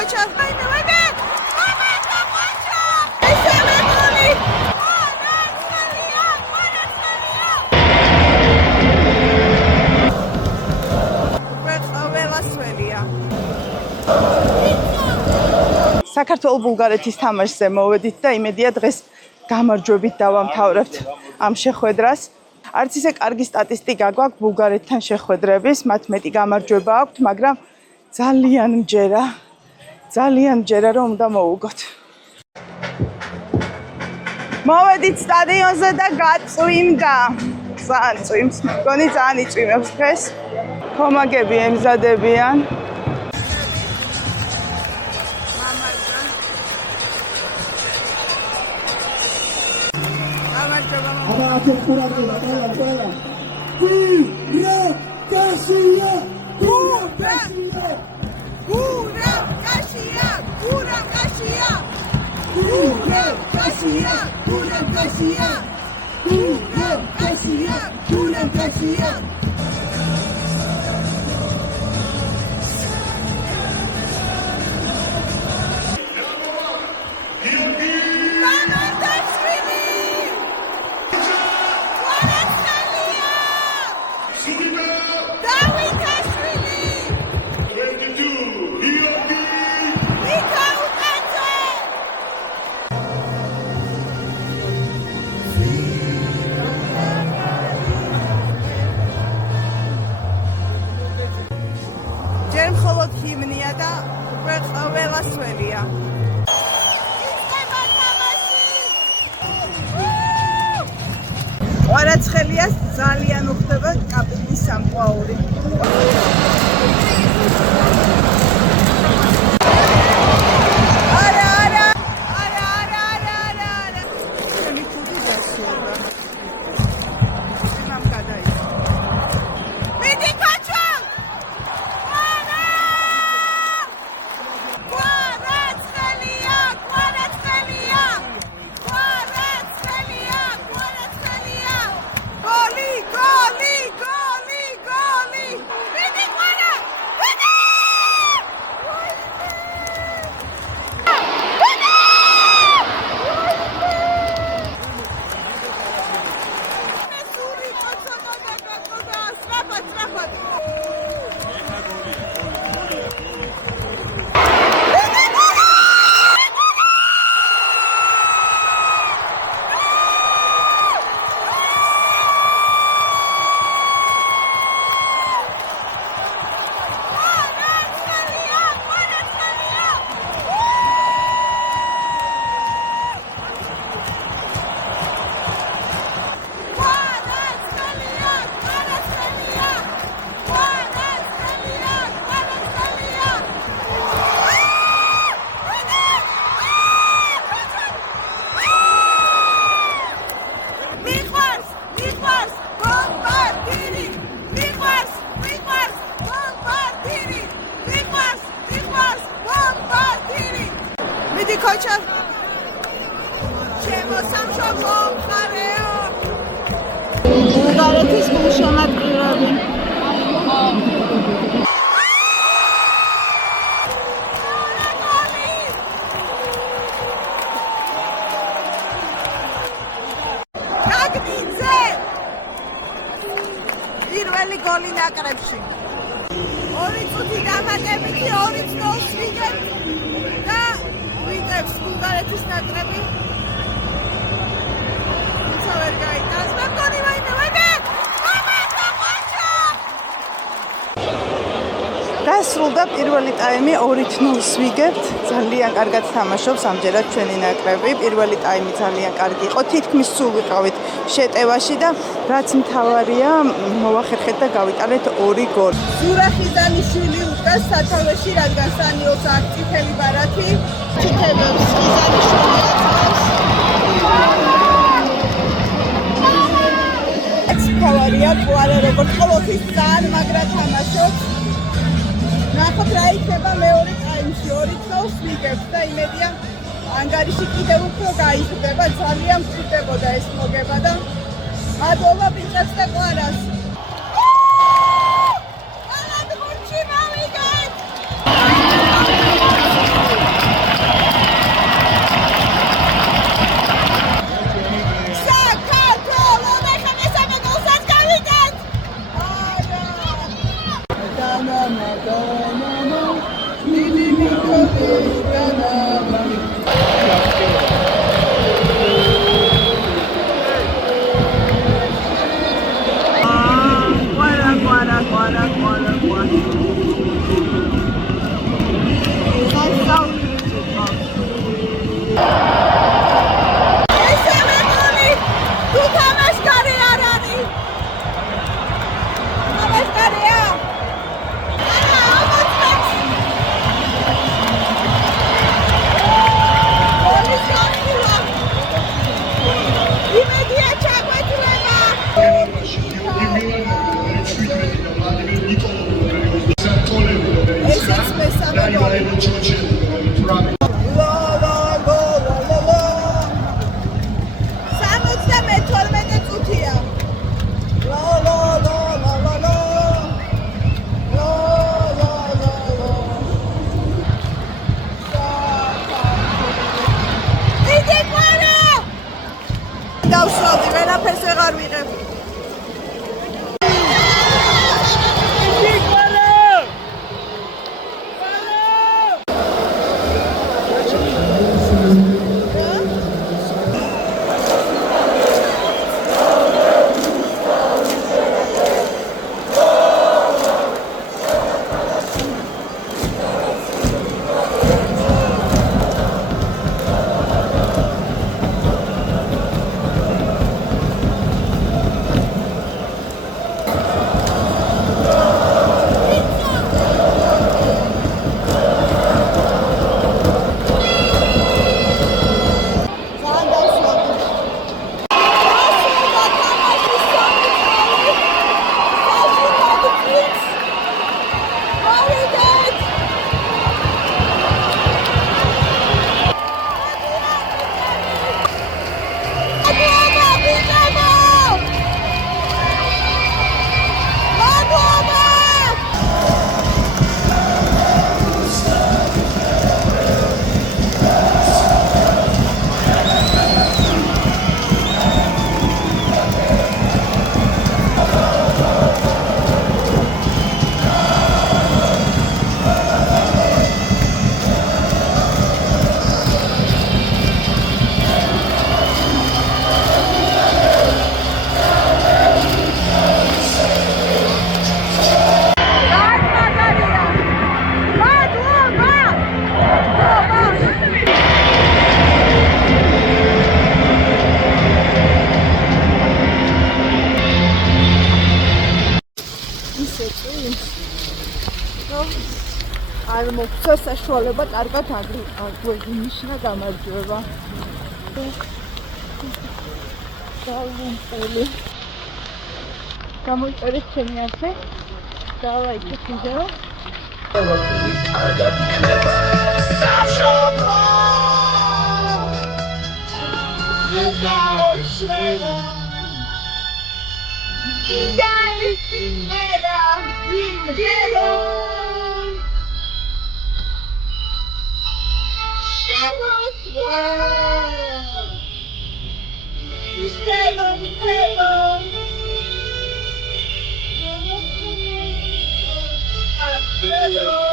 Kocha. საქართველოს ბულგარეთის თამაშზე მოვედით და იმედია დღეს გამარჯვებით დავამთავრებთ ამ შეხვედრას. არც ისე კარგი სტატისტიკა გვაქვს ბულგარეთთან შეხვედრების, მათ მეტი გამარჯვება აქვთ, მაგრამ ძალიან მჯერა რომ უნდა მოუგოთ. მოვედით სტადიონზე და გაწვიმდა. ძალიან წვიმს, მგონი ძალიან იწვიმებს დღეს. კომაგები ემზადებიან. ყვარაცხელიას ძალიან უხდება კაპიტნის სამკლაური. Kocha. Chemo samshoglo khareo. Bulgaratis gulshamadgirabi. Nagidze. Პირველი გოლი ნაკრებში. 2 წუთი დამატებითი 2-0 ვიგებთ და ვიტებს ბულგარეთის ნაკრები. თუმცა ვერ გაიტანს და გოლი ვაიდე. დასრულდა პირველი ტაიმი 2-0 ვიგებთ. ძალიან კარგად თამაშობს ამჯერად ჩვენი ნაკრები. პირველი ტაიმი ძალიან კარგი იყო. თითქმის სულ ვიყავით შეტევაში და რაც მთავარია მოვახერხეთ და გავიტანეთ 2 გოლი. ზურახიზანიშვილი უდგას სათავეში, რადგან სანიოს აქ წითელი ბარათი ჩიტებებს იზანიშვილი აწევს. მთავარია ყვარა როგორც ყოველთვის ძალიან მაგრად თამაშობს. ნახოთ რა იქნება მეორე ტაიმში 2-0 ვიგებთ და იმედია ანგარიში კიდევ უფრო გაიზრდება, ძალიან მწვდებოდა ეს მოგება და მადლობა ბიჭებს და ყვარას. ალად მურჩი მოვიგეთ! დავსვავდი, ვერაფერს ვეღარ ვიღებ. არ მოგცა საშუალება კარგად აგვეგვინიშნა გამარჯვება. გალუმპული. გამოიწერეთ ჩემი არხი. დალაიქეთ ვიდეო. Hello.